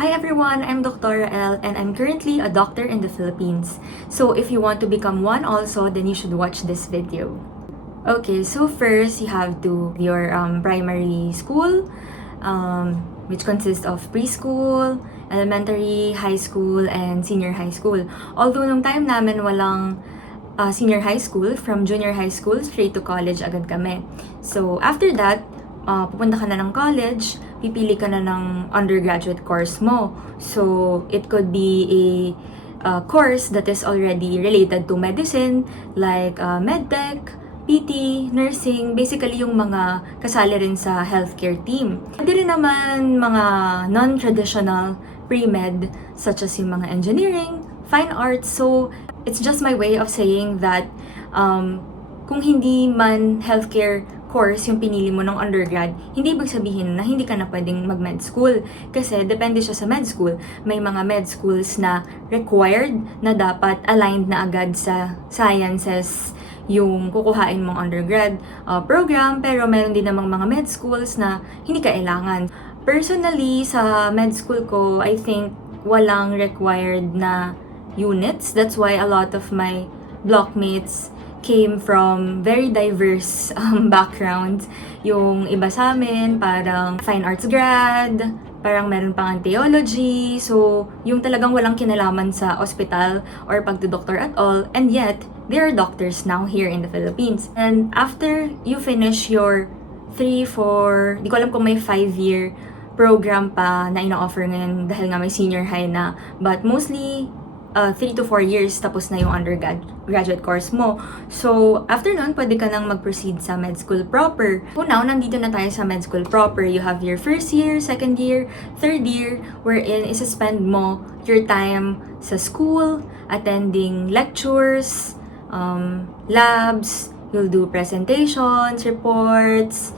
Hi everyone, I'm Dr. L and I'm currently a doctor in the Philippines. So if you want to become one also, then you should watch this video. Okay, so first you have to your primary school, which consists of preschool, elementary, high school, and senior high school. Although nung time namin walang senior high school, from junior high school straight to college agad kami. So after that, pupunta ka na ng college, pipili ka na ng undergraduate course mo. So, it could be a course that is already related to medicine, like medtech, PT, nursing, basically yung mga kasali rin sa healthcare team. Pwede rin naman mga non-traditional pre-med, such as yung mga engineering, fine arts. So, it's just my way of saying that kung hindi man healthcare course yung pinili mo ng undergrad, hindi ibig sabihin na hindi ka na pwedeng mag-med school. Kasi depende siya sa med school. May mga med schools na required na dapat aligned na agad sa sciences yung kukuhain mong undergrad program, pero meron din namang mga med schools na hindi kailangan. Personally, sa med school ko, I think walang required na units. That's why a lot of my blockmates came from very diverse backgrounds. Yung iba sa amin, parang fine arts grad, parang meron pang theology, so yung talagang walang kinalaman sa hospital or pagdodoktor at all, and yet, they are doctors now here in the Philippines. And after you finish your 3, 4, di ko alam kung may 5-year program pa na ina-offer ngayon dahil nga may senior high na, but mostly 3 to 4 years tapos na yung undergraduate course mo. So, after nun, pwede ka nang mag-proceed sa med school proper. So now, nandito na tayo sa med school proper. You have your first year, second year, third year, wherein isa-spend mo your time sa school, attending lectures, labs, you'll do presentations, reports,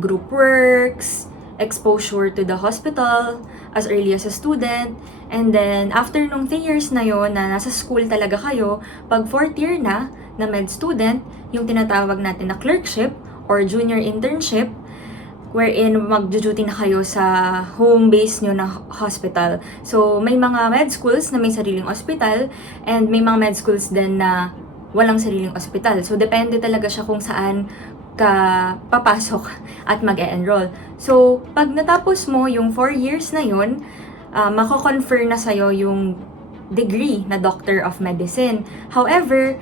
group works, exposure to the hospital as early as a student. And then, after nung 3 years na yon na nasa school talaga kayo, pag 4th year na med student, yung tinatawag natin na clerkship or junior internship, wherein mag-duty na kayo sa home base nyo na hospital. So, may mga med schools na may sariling hospital, and may mga med schools din na walang sariling hospital. So, depende talaga siya kung saan ka papasok at mag-e-enroll. So, pag natapos mo yung 4 years na yun, mako-confer na sa'yo yung degree na Doctor of Medicine. However,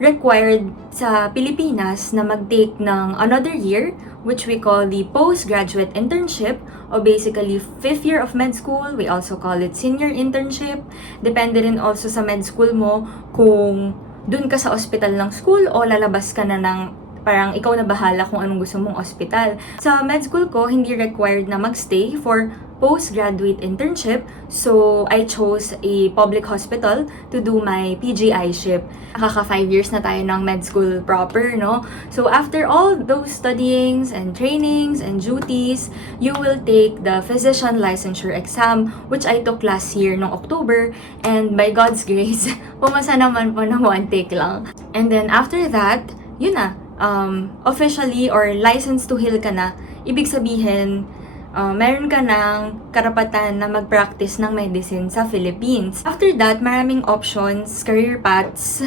required sa Pilipinas na mag-take ng another year, which we call the postgraduate internship, o basically 5th year of med school. We also call it senior internship. Depende rin also sa med school mo kung dun ka sa hospital ng school o lalabas ka na ng parang ikaw na bahala kung anong gusto mong hospital. Sa med school ko, hindi required na magstay for postgraduate internship, so I chose a public hospital to do my PGI-ship. Nakaka 5 years na tayo ng med school proper, no? So after all those studyings and trainings and duties, you will take the physician licensure exam, which I took last year noong October, and by God's grace, pumasa naman po ng 1 take lang. And then after that, yun na, officially or licensed to heal ka na, ibig sabihin, meron ka ng karapatan na mag-practice ng medicine sa Philippines. After that, maraming options, career paths,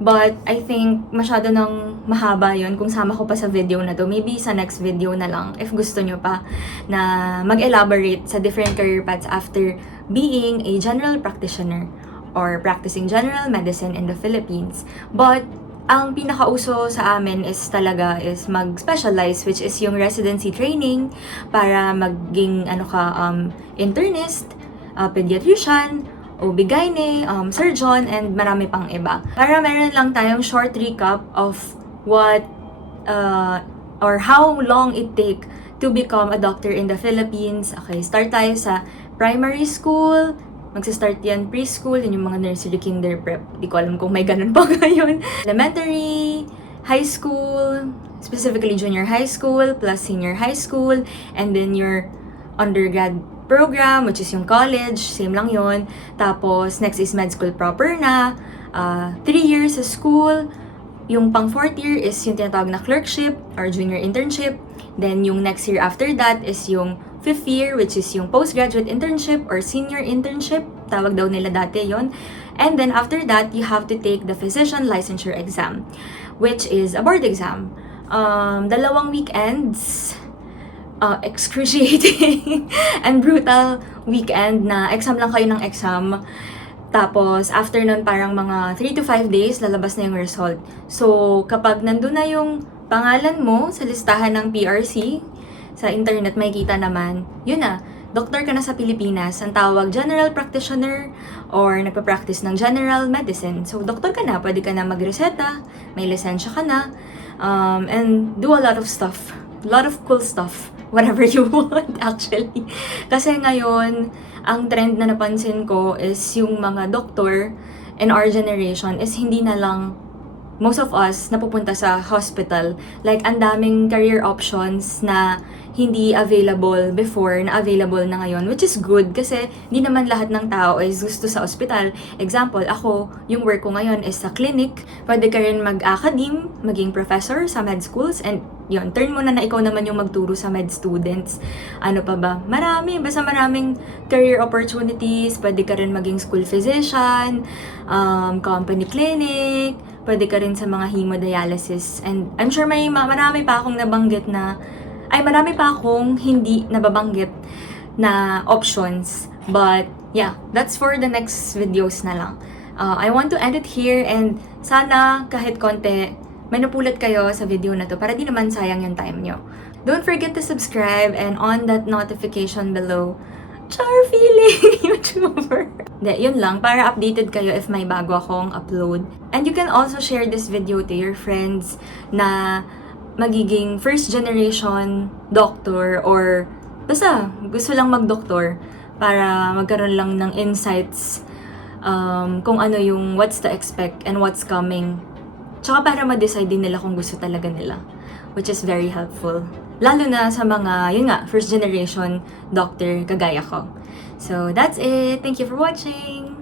but I think masyado nang mahaba yon kung sama ko pa sa video na to. Maybe sa next video na lang, if gusto nyo pa, na mag-elaborate sa different career paths after being a general practitioner or practicing general medicine in the Philippines. But ang pinakauso sa amin is mag-specialize, which is yung residency training para maging internist, pediatrician, OB-GYN, surgeon, and marami pang iba. Para meron lang tayong short recap of what or how long it take to become a doctor in the Philippines. Okay, start tayo sa primary school. Magsa-start yan preschool, yun yung mga nursery, kinder, prep. Di ko alam kung may ganun pa ngayon. Elementary, high school, specifically junior high school, plus senior high school, and then your undergrad program, which is yung college, same lang yun. Tapos, next is med school proper na, 3 years sa school. Yung pang 4th year is yung tinatawag na clerkship or junior internship. Then yung next year after that is yung 5th year, which is yung postgraduate internship or senior internship. Tawag daw nila dati yon. And then after that, you have to take the physician licensure exam, which is a board exam. 2 weekends, excruciating and brutal weekend na exam lang kayo ng exam. Tapos, after nun, parang mga 3 to 5 days, lalabas na yung result. So, kapag nandun na yung pangalan mo sa listahan ng PRC, sa internet, makikita naman, yun na, doktor ka na sa Pilipinas. Ang tawag, general practitioner or nagpa-practice ng general medicine. So, doktor ka na, pwede ka na magreseta, may lisensya ka na, and do a lot of stuff. A lot of cool stuff. Whatever you want, actually. Kasi ngayon, ang trend na napansin ko is yung mga doktor in our generation is hindi na lang most of us napupunta sa hospital. Like, ang daming career options na hindi available before, na available na ngayon, which is good kasi di naman lahat ng tao is gusto sa ospital. Example, ako, yung work ko ngayon is sa clinic. Pwede ka rin mag-academe, maging professor sa med schools, and yun, turn mo na ikaw naman yung magturo sa med students. Ano pa ba? Basta maraming career opportunities. Pwede ka rin maging school physician, company clinic, pwede ka rin sa mga hemodialysis. And I'm sure marami pa akong nabanggit na, marami pa akong hindi nababanggit na options. But yeah, that's for the next videos na lang. I want to end it here, and sana kahit konti, may napulot kayo sa video na to para di naman sayang yung time nyo. Don't forget to subscribe and on that notification below. Char feeling YouTuber. Yun lang, para updated kayo if may bago akong upload. And you can also share this video to your friends na magiging first generation doctor or basta gusto lang mag-doktor para magkaroon lang ng insights kung ano yung what's to expect and what's coming. Tsaka para ma-decide din nila kung gusto talaga nila, which is very helpful. Lalo na sa mga, yun nga, first generation doctor kagaya ko. So, that's it. Thank you for watching!